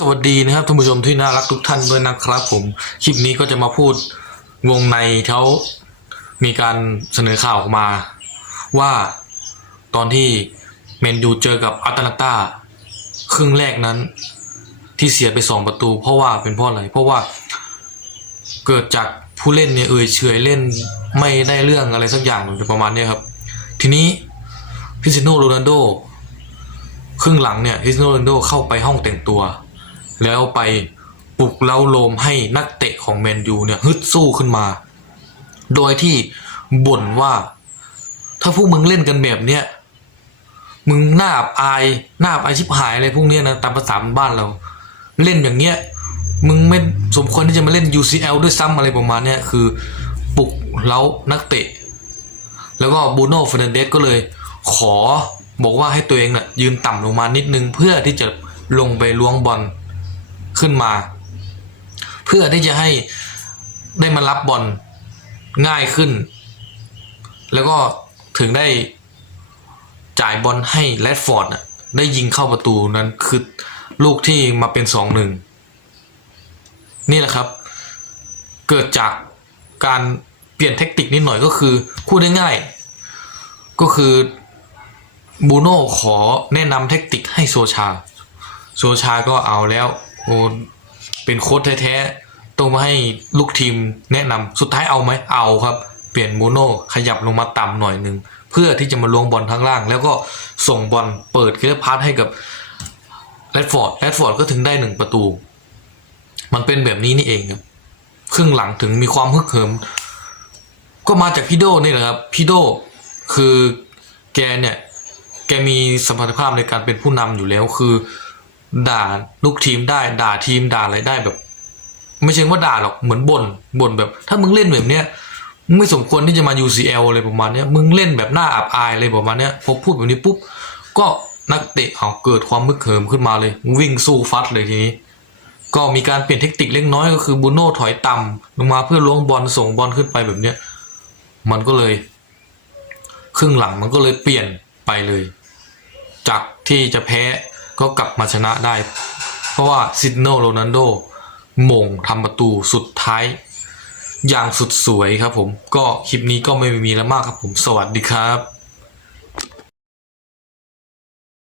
สวัสดีนะครับท่านผู้ชมที่น่ารักทุกท่านด้วยนะครับ ผมคลิปนี้ก็จะมาพูดวงในเขามีการเสนอข่าวออกมา ว่าตอนที่แมนยูเจอกับอัตแลนตาครึ่งแรกนั้น ที่เสียไปสองประตู เพราะว่าเป็นเพราะอะไรเพราะว่าเกิดจากผู้เล่นเนี่ยเอ่ยเฉยเล่นไม่ได้เรื่องอะไรสักอย่างประมาณนี้ครับ ทีนี้พิซิโนโรนัลโดครึ่งหลังเนี่ยคริสเตียโนโรนัลโดเข้าไปห้องแต่งตัว แล้วไปปลุกเล้าโลมให้นักเตะของแมนยูเนี่ยฮึดสู้ขึ้นมา โดยที่บ่นว่า ถ้าพวกมึงเล่นกันแบบเนี้ยมึงหน้าอับอายหน้าอับอายชิบหายอะไรพวกเนี้ยนะตามภาษาบ้านเรา เล่นอย่างเงี้ยมึงไม่สมควรที่จะมาเล่น UCL ด้วยซ้ำอะไรประมาณเนี้ยคือปลุกเล้านักเตะ แล้วก็บูโน่เฟรนเดสก็เลยขอบอกว่าให้ตัวเองน่ะยืนต่ำลงมานิดนึงเพื่อที่จะลงไปล้วงบอล ขึ้นมา เพื่อที่จะให้ได้มารับบอลง่ายขึ้น แล้วก็ถึงได้จ่ายบอลให้แรดฟอร์ดน่ะได้ยิงเข้าประตูนั้นคือลูกที่มาเป็นสองหนึ่งนี่แหละครับ เกิดจากการเปลี่ยนเทคนิคนิดหน่อยก็คือพูดง่ายๆก็คือบูโน่ขอแนะนำเทคนิคให้โซชา โซชาก็เอาแล้ว โอ้เป็นโค้ชแท้ๆต้องมาให้ลูกทีมแนะนำสุดท้ายเอาไหมเอาครับ เปลี่ยนบูโน่ขยับลงมาต่ำหน่อยหนึ่งเพื่อที่จะมาลวงบอลข้างล่าง แล้วก็ส่งบอลเปิดเคลียร์พาสให้กับแรดฟอร์ดแรดฟอร์ดก็ถึงได้หนึ่งประตู มันเป็นแบบนี้นี่เองครับครึ่งหลังถึงมีความฮึกเหิม ก็มาจากพี่โดนี่แหละครับพี่โดคือแกเนี่ยแกมีสมรรถภาพในการเป็นผู้นำอยู่แล้วคือ ด่าลูกทีมได้ด่าทีมด่าอะไรได้แบบ ไม่ใช่ว่าด่าหรอกเหมือนบน่นบ่นแบบ ถ้ามึงเล่นแบบเนี้ยมึงไม่สมควรที่จะมา UCL อะไรประมาณเนี้ยมึงเล่นแบบหน้าอับอายอะไรประมาณเนี้ยพอพูดแบบนี้ปุ๊บ ก็นักเตะเอาเกิดความมึกเหิมขึ้นมาเลย วิ่งสู้ฟัดเลยทีนี้ ก็มีการเปลี่ยนเทคนิคเล็กน้อยก็คือบูโน่ถอยต่ำลงมาเพื่อล้วงบอลส่งบอลขึ้นไปแบบเนี้ยมันก็เลย ครึ่งหลังมันก็เลยเปลี่ยนไปเลย จากที่จะแพ้ ก็กลับมาชนะได้ เพราะว่าซิดโนโรนันโดมงทำประตูสุดท้าย อย่างสุดสวยครับผม ก็คลิปนี้ก็ไม่มีแล้วมากครับผม สวัสดีครับ